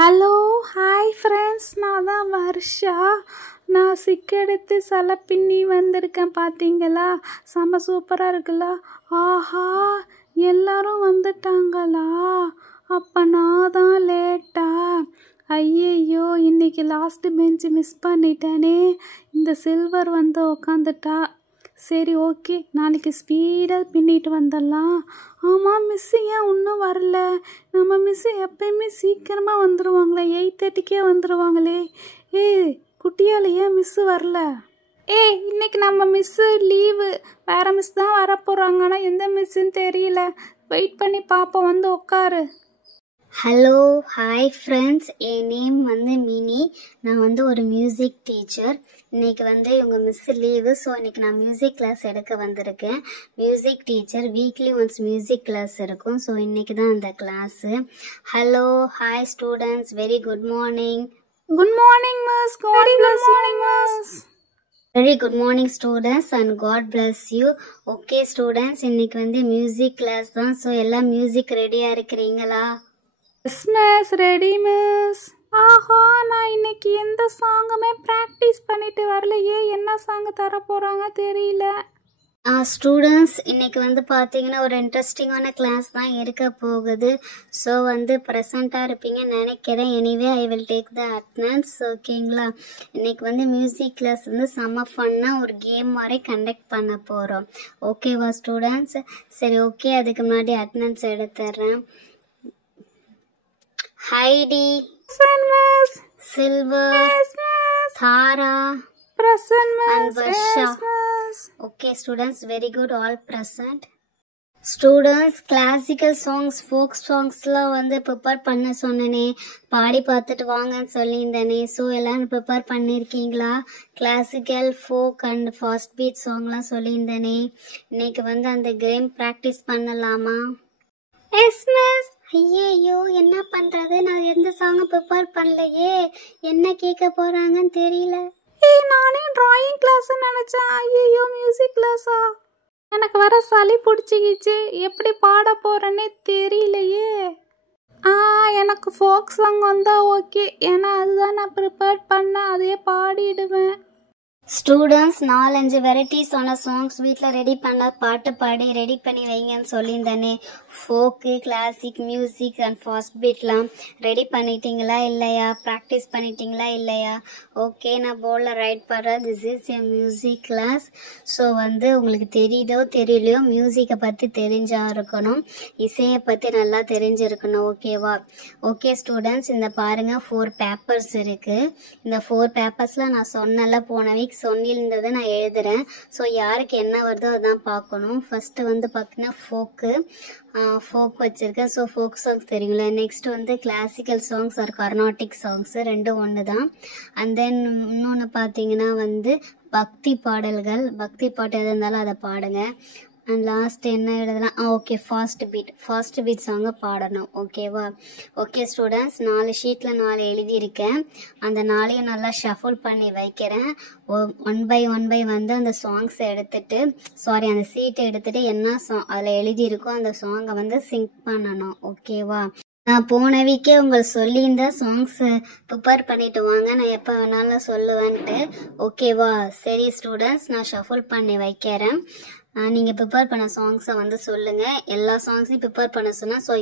Hello hi friends, நான் தான் வர்ஷா. நான் சிக்கெடுத்து சலை பின்னி வந்திருக்கேன். பார்த்தீங்களா? செம்ம சூப்பராக இருக்குல்ல? ஆஹா, எல்லாரும் வந்துட்டாங்களா? அப்போ நான் தான் லேட்டா? ஐயையோ, இன்னைக்கு லாஸ்ட்டு பெஞ்சு மிஸ் பண்ணிட்டேனே. இந்த சில்வர் வந்து உக்காந்துட்டா. சரி, ஓகே, நாளைக்கு ஸ்பீடாக பின்னிட்டு வந்துடலாம். ஆமாம், மிஸ்ஸு ஏன் இன்னும் வரல? நம்ம மிஸ்ஸு எப்பயுமே சீக்கிரமாக வந்துடுவாங்களே, 8:30க்கே வந்துடுவாங்களே. குட்டியால் ஏன் மிஸ்ஸு வரல? இன்னைக்கு நம்ம மிஸ்ஸு லீவு. வேறு மிஸ் தான் வரப்போகிறாங்க. ஆனால் எந்த மிஸ்ஸுன்னு தெரியல. வெயிட் பண்ணி பார்ப்போம். வந்து உட்காரு. ஹலோ ஹாய் ஃப்ரெண்ட்ஸ், என் நேம் வந்து மினி. நான் வந்து ஒரு மியூசிக் டீச்சர். இன்றைக்கி வந்து இவங்க மிஸ்ஸு லீவு. ஸோ இன்றைக்கி நான் மியூசிக் கிளாஸ் எடுக்க வந்திருக்கேன். Music teacher, weekly once music class இருக்கும். ஸோ இன்றைக்கி தான் அந்த class. Hello hi students, very good morning. Good morning miss. God bless you miss. Very good morning students and God bless you. Okay students, இன்றைக்கி வந்து music class தான். So எல்லாம் music ரெடியாக இருக்கிறீங்களா? Yes miss, ready miss. ஆஹா, நான் இன்னைக்கு எந்த சாங்குமே ப்ராக்டிஸ் பண்ணிட்டு வரலையே. என்ன சாங்கு தர போகிறாங்க தெரியல. ஸ்டூடெண்ட்ஸ், இன்னைக்கு வந்து பார்த்தீங்கன்னா ஒரு இன்ட்ரெஸ்டிங்கான கிளாஸ் தான் இருக்க போகுது. ஸோ வந்து ப்ரெசண்ட்டாக இருப்பீங்கன்னு நினைக்கிறேன். Anyway I will take the attendance. ஓகேங்களா? இன்னைக்கு வந்து மியூசிக் கிளாஸ் வந்து செம்ம ஃபன்னாக ஒரு கேம் மாதிரி கண்டக்ட் பண்ண போகிறோம். ஓகேவா ஸ்டூடெண்ட்ஸ்? சரி, ஓகே, அதுக்கு முன்னாடி அட்டனன்ஸ் எடுத்துடுறேன். Heidi, Silver, Tara, and Varsha. Okay students, very good, all present. Students, classical songs, folk songsலாம் வந்து ப்ரிப்பேர் பண்ண சொன்னனே, பாடி பார்த்துட்டு வாங்கன்னு சொல்லியிருந்தேனே. ஸோ எல்லாம் ப்ரிப்பேர் பண்ணியிருக்கீங்களா? Classical, folk and fast beat சாங்லாம் சொல்லியிருந்தேனே. இன்னைக்கு வந்து அந்த கேம் ப்ராக்டிஸ் பண்ணலாமா? Yes miss. ஐயோ, என்ன பண்ணுறது? நான் எந்த சாங்கும் ப்ரிப்பேர் பண்ணலையே. என்ன கேட்க போகிறாங்கன்னு தெரியல. நானே டிராயிங் கிளாஸ் நினைச்சேன். ஐயோ, மியூசிக் கிளாஸா? எனக்கு வர சளி பிடிச்சிக்கிச்சு. எப்படி பாட போறேன்னே தெரியலையே. எனக்கு ஃபோக் சாங் வந்தா ஓகே. ஏன்னா அதுதான் நான் ப்ரிப்பேர் பண்ண, அதே பாடிடுவேன். ஸ்டூடெண்ட்ஸ், 4-5 வெரைட்டிஸ் ஆன சாங்ஸ் வீட்டில் ரெடி பண்ண, பாட்டு பாடி ரெடி பண்ணி வைங்கன்னு சொல்லியிருந்தேனே. Folk, classic, music and fast பீட்லாம் ரெடி பண்ணிட்டீங்களா இல்லையா? ப்ராக்டிஸ் பண்ணிட்டீங்களா இல்லையா? ஓகே, நான் போர்டில் ரைட் பண்ணுறேன். This is a music class. So வந்து உங்களுக்கு தெரியுதோ தெரியலையோ, மியூசிக்கை பற்றி தெரிஞ்சா இருக்கணும், இசையை பற்றி நல்லா தெரிஞ்சிருக்கணும். ஓகேவா? ஓகே ஸ்டூடெண்ட்ஸ், இந்த பாருங்கள், 4 பேப்பர்ஸ் இருக்குது. இந்த 4 பேப்பர்ஸில் நான் சொன்னல போன வீக் சொன்னிருந்ததை நான் எழுதுறேன். ஸோ யாருக்கு என்ன வருதோ அதான் பார்க்கணும். ஃபர்ஸ்ட் வந்து பார்த்தீங்கன்னா ஃபோக் வச்சிருக்கேன். ஸோ ஃபோக் சாங்ஸ் தெரியுங்களா? நெக்ஸ்ட் வந்து classical songs are Carnatic songs, ரெண்டும் ஒன்று தான். அண்ட் தென் இன்னொன்று பார்த்தீங்கன்னா வந்து பக்தி பாடல்கள், பக்தி பாட்டு எது இருந்தாலும் அதை பாடுங்க. அண்ட் லாஸ்ட் என்ன எழுதலாம்? ஓகே, ஃபாஸ்ட் பீட் சாங்கை பாடணும். ஓகேவா? ஓகே ஸ்டூடெண்ட்ஸ், 4 ஷீட்டில் 4 எழுதியிருக்கேன். அந்த 4ஐயும் நல்லா ஷஃபிள் பண்ணி வைக்கிறேன். ஒன் பை வந்து அந்த சாங்ஸை எடுத்துட்டு, அந்த சீட்டை எடுத்துட்டு என்ன சாங் அதில் எழுதியிருக்கோ அந்த சாங்கை வந்து சிங்க் பண்ணணும். ஓகேவா? நான் போன வீக்கே உங்களுக்கு சொல்லியிருந்த சாங்ஸ் ப்ரிப்பேர் பண்ணிட்டு வாங்க, நான் எப்போ வேணாலும் சொல்லுவேன்ட்டு. ஓகேவா? சரி ஸ்டூடெண்ட்ஸ், நான் ஷஃபிள் பண்ணி வைக்கிறேன். நீங்கள் ப்ரிப்பேர் பண்ண சாங்ஸை வந்து சொல்லுங்கள். எல்லா சாங்ஸையும் ப்ரிப்பேர் பண்ண சொன்னால், ஸோ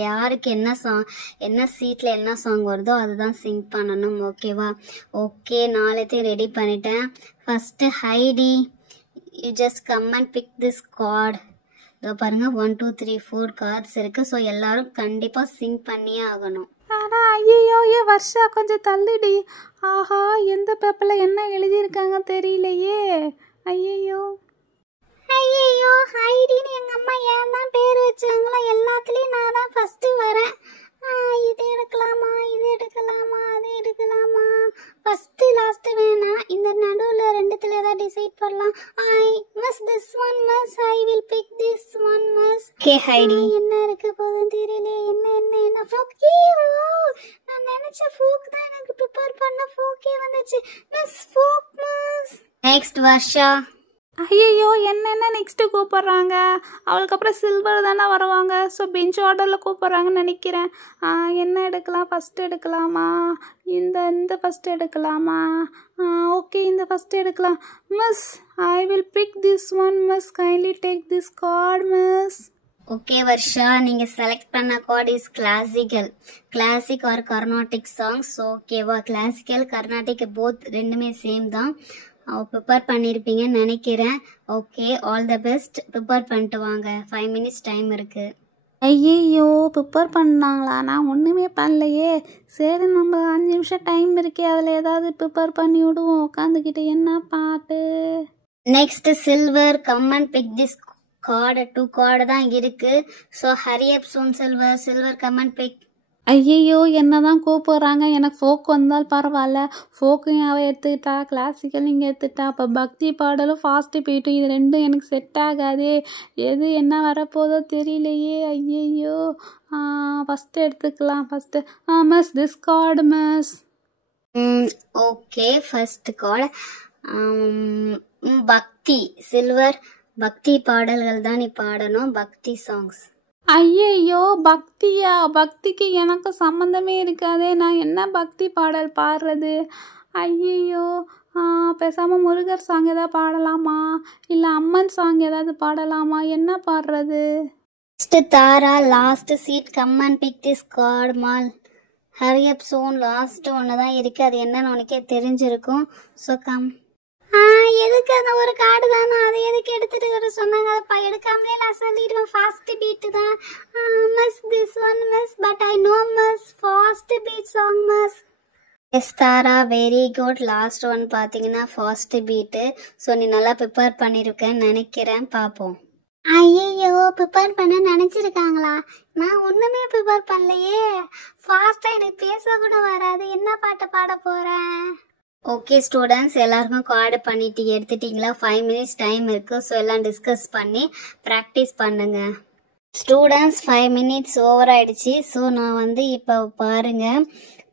யாருக்கு என்ன சீட்டில் என்ன சாங் வருதோ அதுதான் சிங் பண்ணணும். ஓகேவா? ஓகே, 4த்தையும் ரெடி பண்ணிட்டேன். First Heidi, you just come and pick this card. இதோ பாருங்கள், 1 2 3 4 கார்ட்ஸ் இருக்குது. ஸோ எல்லாரும் கண்டிப்பாக சிங் பண்ணியே ஆகணும். ஐயோ, வர்ஷா கொஞ்சம் தள்ளுடி. ஆஹா, எந்த பேப்பரில் என்ன எழுதியிருக்காங்க தெரியலையே. ஐயோ ஹைடின்னு எங்கள் அம்மா ஏன் தான் பேர் வச்சாங்களோ, எல்லாத்துலேயும் நான் தான் ஃபஸ்ட்டு வரேன். இது எடுக்கலாமா, இது எடுக்கலாமா, அது எடுக்கலாமா? ஃபஸ்ட்டு லாஸ்ட்டு வேணாம், இந்த நடுவில் ரெண்டுத்தில் ஏதாவது டிசைட் பண்ணலாம். Miss this one miss, I will pick this one miss. Okay Heidi, என்ன இருக்க போகுதுன்னு தெரியல. என்ன ஃபோக்? நான் நினச்ச ஃபோக் தான், எனக்கு ப்ரிப்பேர் பண்ண ஃபோக்கே வந்துச்சு. Miss folk miss. Next Varsha. ஐயையோ என்னென்ன நெக்ஸ்ட்டு கூப்பிட்றாங்க. அவளுக்கு அப்புறம் சில்வர் தானே வருவாங்க. ஸோ பெஞ்ச் ஆர்டரில் கூப்பிட்றாங்கன்னு நினைக்கிறேன். என்ன எடுக்கலாம்? ஃபஸ்ட்டு எடுக்கலாமா? இந்த ஃபஸ்ட்டு எடுக்கலாமா? ஓகே, இந்த ஃபஸ்ட்டு எடுக்கலாம். Miss, I will pick this one miss. Kindly take this card miss. Okay Varsha, நீங்கள் செலக்ட் பண்ண card is classic or Carnatic songs. ஓகேவா? கிளாசிக்கல் கர்நாடிக் போத் ரெண்டுமே சேம் தான். ப்ரிப்பேர் பண்ணியிருப்பீங்கன்னு நினைக்கிறேன். Okay, all the best. Prepare பண்ணிட்டு வாங்க. 5 minutes டைம் இருக்குது. ஐயையோ ப்ரிப்பேர் பண்ணாங்களா? நான் ஒன்றுமே பண்ணலையே. சரி, நம்ம 5 நிமிஷம் டைம் இருக்கே, அதில் ஏதாவது ப்ரிப்பேர் பண்ணி விடுவோம். உட்காந்துக்கிட்டு என்ன பாட்டு? Next silver, come and pick this card. 2 card தான் இருக்கு. So hurry up soon silver come and pick. ஐயையோ என்ன தான் கூப்பிட்றாங்க. எனக்கு ஃபோக் வந்தால் பரவாயில்ல. ஃபோக்கையும் அவள் எடுத்துக்கிட்டா, கிளாசிக்கல் நீங்கள் எடுத்துக்கிட்டா. அப்போ பக்தி பாடலும் ஃபாஸ்ட்டு பீட்டும் இது ரெண்டும் எனக்கு செட் ஆகாதே. எது என்ன வரப்போதோ தெரியலையே. ஐயையோ, ஃபஸ்ட்டு எடுத்துக்கலாம். First miss this card miss. Okay, first card பக்தி சில்வர். பக்தி பாடல்கள் தான் நீ பாடணும். பக்தி சாங்ஸ். ஐயையோ பக்தியா? பக்திக்கு எனக்கு சம்மந்தமே இருக்காதே. நான் என்ன பக்தி பாடல் பாடுறது? ஐயையோ, பேசாமல் முருகர் சாங் ஏதாவது பாடலாமா? இல்லை அம்மன் சாங் ஏதாவது பாடலாமா? என்ன பாடுறது? Tara last seat. Come and pick this card மால். ஹரி அப் சோன் லாஸ்ட் ஒன்று தான் இருக்குது. அது என்னன்னு உனக்கே தெரிஞ்சிருக்கும். So come. எதுக்கு அந்த ஒரு கார்டு தானே, அதை எதுக்கு எடுத்துட்டு வர சொன்னாங்க? அதை எடுக்காமலே நான் சொல்லிடுவேன். ஃபாஸ்ட் பீட்டு தான் miss. This one miss, but I know miss. Fast beat song miss. Yes Tara, very good. Last one பார்த்தீங்கன்னா ஃபாஸ்ட் பீட்டு. ஸோ நீ நல்லா ப்ரிப்பேர் பண்ணியிருக்கேன்னு நினைக்கிறேன். பார்ப்போம். ஐயோ, ப்ரிப்பேர் பண்ண நினச்சிருக்காங்களா? நான் ஒன்றுமே ப்ரிப்பேர் பண்ணலையே. ஃபாஸ்ட்டாக எனக்கு பேச கூட வராது. என்ன பாட்டை பாட போகிறேன்? ஓகே ஸ்டூடெண்ட்ஸ், எல்லாருக்கும் கார்டு பண்ணிட்டு எடுத்துட்டீங்களா? 5 minutes டைம் இருக்குது. ஸோ எல்லாம் டிஸ்கஸ் பண்ணி ப்ராக்டிஸ் பண்ணுங்க. ஸ்டூடெண்ட்ஸ் 5 minutes ஓவர் ஆயிடுச்சு. ஸோ நான் இப்போ பாருங்கள்,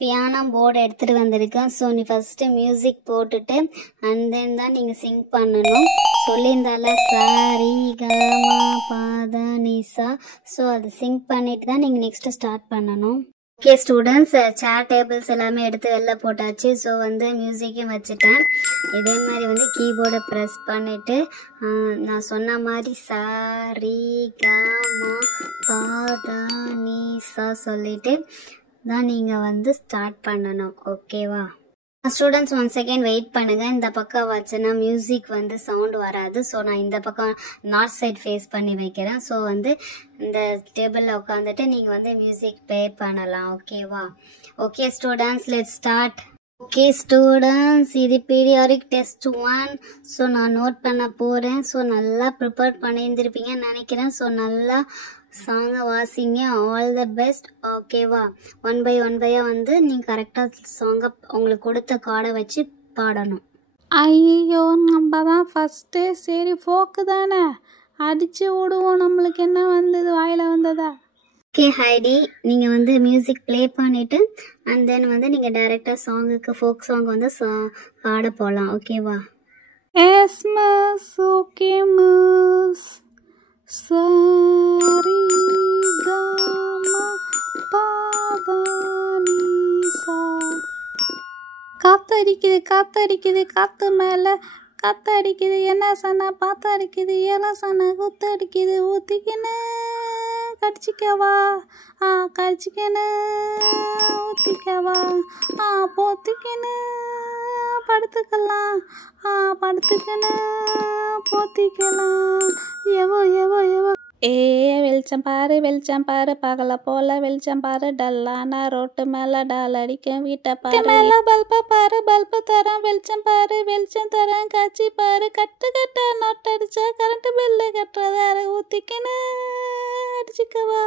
பியானோ போர்டு எடுத்துகிட்டு வந்திருக்கேன். ஸோ நீ ஃபஸ்ட்டு மியூசிக் போட்டுட்டு அண்ட் தென் தான் நீங்கள் சிங் பண்ணணும். சொல்லியிருந்தால சாரி கமா பாதா நிசா. ஸோ அது சிங் பண்ணிட்டு தான் நீங்கள் நெக்ஸ்ட்டு ஸ்டார்ட் பண்ணணும். ஓகே ஸ்டூடெண்ட்ஸ், சேர் டேபிள்ஸ் எல்லாமே எடுத்து வெளில போட்டாச்சு. ஸோ மியூசிக்கும் வச்சுட்டேன். இதே மாதிரி கீபோர்டை ப்ரெஸ் பண்ணிவிட்டு நான் சொன்ன மாதிரி சாரி கமா பாதா நிசா சொல்லிவிட்டு தான் நீங்கள் ஸ்டார்ட் பண்ணணும். ஓகேவா ஸ்டூடெண்ட்ஸ்? 1 second வெயிட் பண்ணுங்கள். இந்த பக்கம் வச்சுன்னா மியூசிக் சவுண்ட் வராது. ஸோ நான் இந்த பக்கம் நார்த் சைட் ஃபேஸ் பண்ணி வைக்கிறேன். ஸோ இந்த டேபிளில் உட்காந்துட்டு நீங்கள் மியூசிக் ப்ளே பண்ணலாம். ஓகேவா? Okay students, let's start. Okay students, இது பீரியாடிக் டெஸ்ட் 1. ஸோ நான் நோட் பண்ண போகிறேன். ஸோ நல்லா ப்ரிப்பேர் பண்ணியிருந்திருப்பீங்கன்னு நினைக்கிறேன். ஸோ நல்லா சாங்கை வாசிங்க. All the best. ஓகேவா? 1 by 1 நீங்கள் கரெக்டாக சாங்கை உங்களுக்கு கொடுத்த கார்டை வச்சு பாடணும். ஐயோ, நம்ம தான் ஃபஸ்ட்டு. சரி, ஃபோக்கு தானே, அடித்து விடுவோம். நம்மளுக்கு என்ன வந்தது? வாயில் வந்ததா? ஓகே ஹைடி, நீங்கள் மியூசிக் ப்ளே பண்ணிவிட்டு அண்ட் தென் நீங்கள் டைரெக்டாக சாங்குக்கு ஃபோக் சாங் பாட போகலாம். ஓகேவா? Yes miss. Okay miss. சாரி கமா பாதா நிசா. காத்தடிக்குது காத்தடிக்குது, காற்று மேலே காத்தடிக்குது. என்ன சொன்ன? பாத்தடிக்குது. ஏலம் சொன்ன குத்தடிக்குது. ஊற்றிக்கின்னு கடிச்சிக்கவா? கடிச்சிக்கின்னு ஊற்றிக்கவா? போத்திக்கின்னு படுத்துக்கலாம். படுத்துக்கின்னு போத்திக்கலாம். எவோ எவோ எவோ. வெளிச்சம் பாரு பகல போல வெளிச்சம் பாரு. டல்லானா ரோட்டு மேல டால் அடிக்கும் வீட்டை பாரு. மேல பல்ப பாரு, பல்பு தரம். வெளிச்சம் பாரு, வெளிச்சம் தரம். காட்சி பாரு, கட்டு கட்ட நோட் அடிச்சா கரண்ட் பில்லு கட்டுறதாரு. ஊத்திக்கின்னு அடிச்சுக்கவா?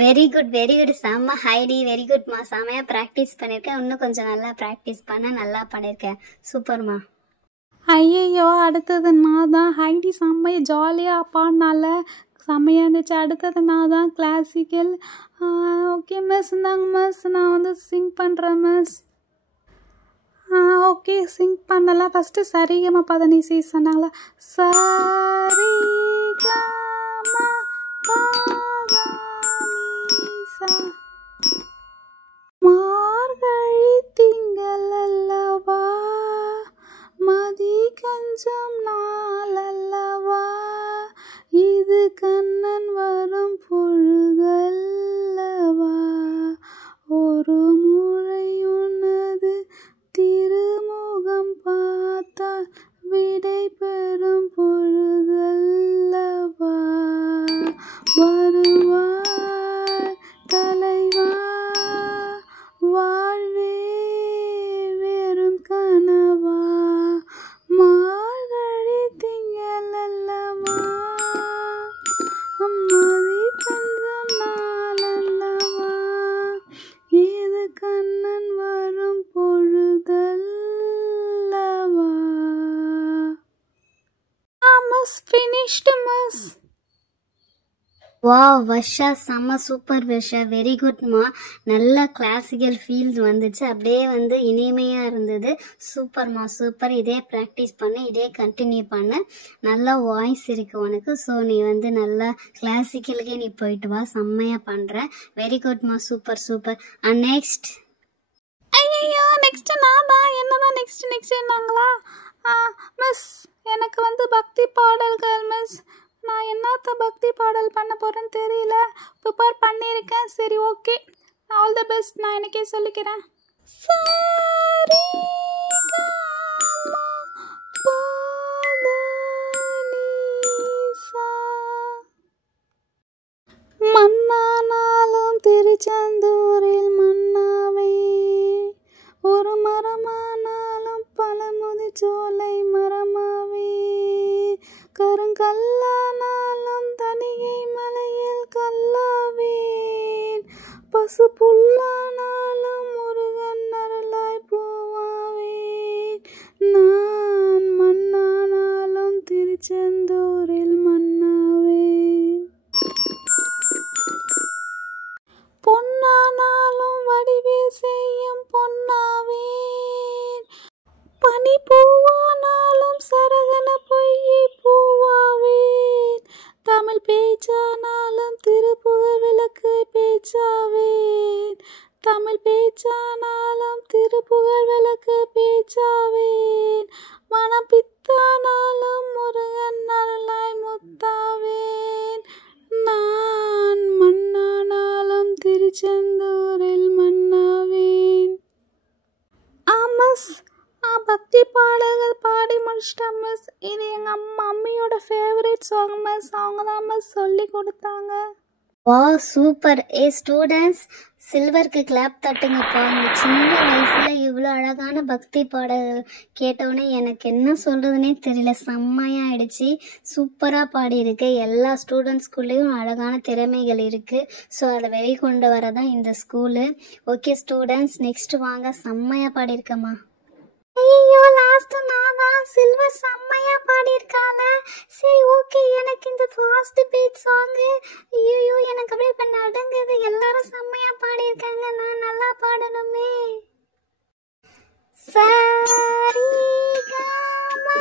Very good very good. செம்ம ஹைடி, வெரி குட்மா. செம்மையாக ப்ராக்டிஸ் பண்ணியிருக்கேன். இன்னும் கொஞ்சம் நல்லா ப்ராக்டிஸ் பண்ண நல்லா பண்ணியிருக்கேன். சூப்பர்மா. ஐயையோ, அடுத்தது நான் தான். ஹைடி செம்மைய ஜாலியாக பாடினால செம்மையாக இருந்துச்சு. அடுத்தது நான் தான் கிளாசிக்கல். ஓகே மிஸ், இந்தாங்க மிஸ், நான் சிங் பண்ணுறேன் மிஸ். ஓகே சிங் பண்ணலாம். ஃபஸ்ட்டு சரிகம பதனி சொன்னாங்களா? சரிகம பதனிசா. மார்கழி திங்கள் அல்லவா, மதி கஞ்சம் நாள் அல்லவா, இது கண்ணன் வரும் பொழுதல்லவா, ஒரு முறை உனது திருமுகம் பார்த்தால் விடை பெறும் பொழுதல்லவா, வருவாய் தலைவா வாழ்வே வெறும் கனவா, மார்கழி திங்கள் அல்லவா, மதி பஞ்சம் நாள் அல்லவா, இது கண்ணன் வரும் பொழுதல்லவா. Miss finished miss. Wow Varsha, செம்ம சூப்பர் வர்ஷா, வெரி குட்மா. நல்ல கிளாசிக்கல் ஃபீல் வந்துச்சு, அப்படியே வந்து இனிமையாக இருந்தது. சூப்பர்மா சூப்பர். இதே ப்ராக்டிஸ் பண்ணு, இதே கண்டினியூ பண்ணு. நல்ல வாய்ஸ் இருக்கு உனக்கு. ஸோ நீ வந்து நல்லா கிளாசிக்கலுக்கே நீ போயிட்டு வா, செம்மையாக பண்ணுற. வெரி குட்மா, சூப்பர் சூப்பர். And next. ஐயோ நெக்ஸ்ட் நான் தான். என்னதான் நெக்ஸ்ட் என்னங்களா? மிஸ் எனக்கு வந்து பக்தி பாடல்கள் மிஸ். நான் என்னத்த பக்தி பாடல் பண்ண போகிறேன்னு தெரியல. ப்ரிப்பேர் பண்ணியிருக்கேன். சரி ஓகே, ஆல் தி பெஸ்ட். நான் எனக்கே சொல்லிக்கிறேன். மண்ணானாலும் திருச்செந்தூரில் மண்ணாவே, ஒரு மரமானாலும் பழமுதி சோலை மரமாவே, கருங்கல்லானாலும் தனிகை மலையில் கல்லாவேன், பசு புல்லானாலும் முருகன் அருளாய் பூவாவேன், நான் மண்ணானாலும் திருச்செந்தூரில் மண்ணாவேன், பொன்னானாலும் வடிவில் செய்யும் பொன்னாவேன், பனி பூவானாலும் சரகன பொய்யை பூவாவேன், தமிழ் பேச்சானாலும் திருப்புகழ் விளக்கு பேச்சாவேன், தமிழ் பேச்சானாலும் திருப்புகழ் விளக்கு பேச்சாவேன், மனம் பித்தானாலும் முருகன் அருளாய் முத்தாவேன், நான் மண்ணானாலும் திருச்செந்தூரில் மண்ணாவேன். மிஸ் பக்தி பாடல்கள் பாடி முடிச்சிட்டேன் மிஸ். இது எங்கள் மம்மியோட ஃபேவரட் சாங் மிஸ். அவங்க தான் மிஸ் சொல்லி கொடுத்தாங்க. வா சூப்பர். A students, சில்வருக்கு clap தட்டுங்கப்பா. இந்த சின்ன வயசுல இவ்வளோ அழகான பக்தி பாடல்கள் கேட்டோன்னே எனக்கு என்ன சொல்றதுன்னே தெரியல. செம்மையா ஆயிடுச்சு. சூப்பராக பாடியிருக்கு. எல்லா ஸ்டூடெண்ட்ஸ்குள்ளேயும் அழகான திறமைகள் இருக்கு. ஸோ அதை வெளிக்கொண்டு வரதான் இந்த ஸ்கூலு. ஓகே ஸ்டூடெண்ட்ஸ், நெக்ஸ்ட் வாங்க. செம்மையா பாடியிருக்கம்மா. ஐயோ லாஸ்ட் நான் தான். சில்வர் செம்மையா பாடியிருக்கால. சரி ஓகே, எனக்கு இந்த ஃபாஸ்ட் பீட் சாங் ஐயோ எனக்கு அப்படியே இப்ப நடங்குது. எல்லாரும் செம்மையா பாடியிருக்காங்க, நான் நல்லா பாடணுமே. சரி கமா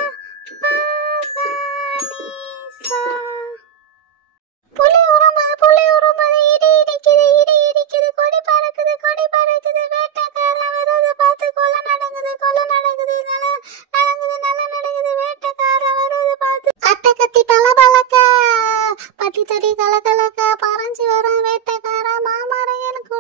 பதனிசா. புலி உருமுது இடி இடிக்குது கொடி பறக்குது வேட்டைக்காரன் வருது பார்த்து கொலை நடக்குது வேட்டைக்காரன் வருது பார்த்து அட்டை கத்தி பலபலக்க பட்டி தடி கலகலக்க பறஞ்சு வரும் வேட்டைக்காரன் மாமரம் எனக்கு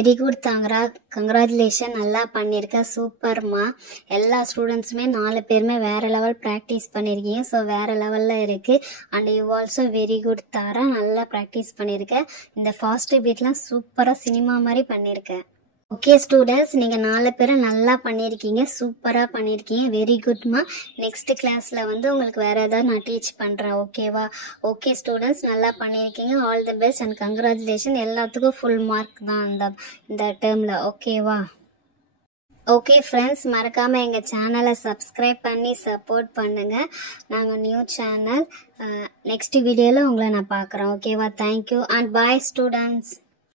வெரி குட் தாங்கரா, கங்க்ராச்சுலேஷன், நல்லா பண்ணியிருக்க, சூப்பர்மா. எல்லா ஸ்டூடெண்ட்ஸுமே 4 பேருமே வேற லெவல் ப்ராக்டிஸ் பண்ணியிருக்கீங்க. ஸோ வேற லெவலில் இருக்குது. And you also very good Tara, நல்லா ப்ராக்டிஸ் பண்ணியிருக்க. இந்த ஃபாஸ்ட் பீட்லாம் சூப்பராக சினிமா மாதிரி பண்ணியிருக்க. ஓகே ஸ்டூடெண்ட்ஸ், நீங்கள் 4 பேரும் நல்லா பண்ணியிருக்கீங்க, சூப்பராக பண்ணியிருக்கீங்க, வெரி குட்மா. நெக்ஸ்ட் கிளாஸில் வந்து உங்களுக்கு வேறு ஏதாவது நான் டீச் பண்ணுறேன், ஓகேவா? ஓகே ஸ்டூடெண்ட்ஸ், நல்லா பண்ணியிருக்கீங்க, all the best and congratulation. எல்லாத்துக்கும் ஃபுல் மார்க் தான் இந்த டேர்மில், ஓகேவா? ஓகே ஃப்ரெண்ட்ஸ், மறக்காமல் எங்கள் சேனலை சப்ஸ்கிரைப் பண்ணி சப்போர்ட் பண்ணுங்கள். நாங்கள் நியூ சேனல். நெக்ஸ்ட் வீடியோவில் உங்களை நான் பார்க்குறேன், ஓகேவா? Thank you and bye students.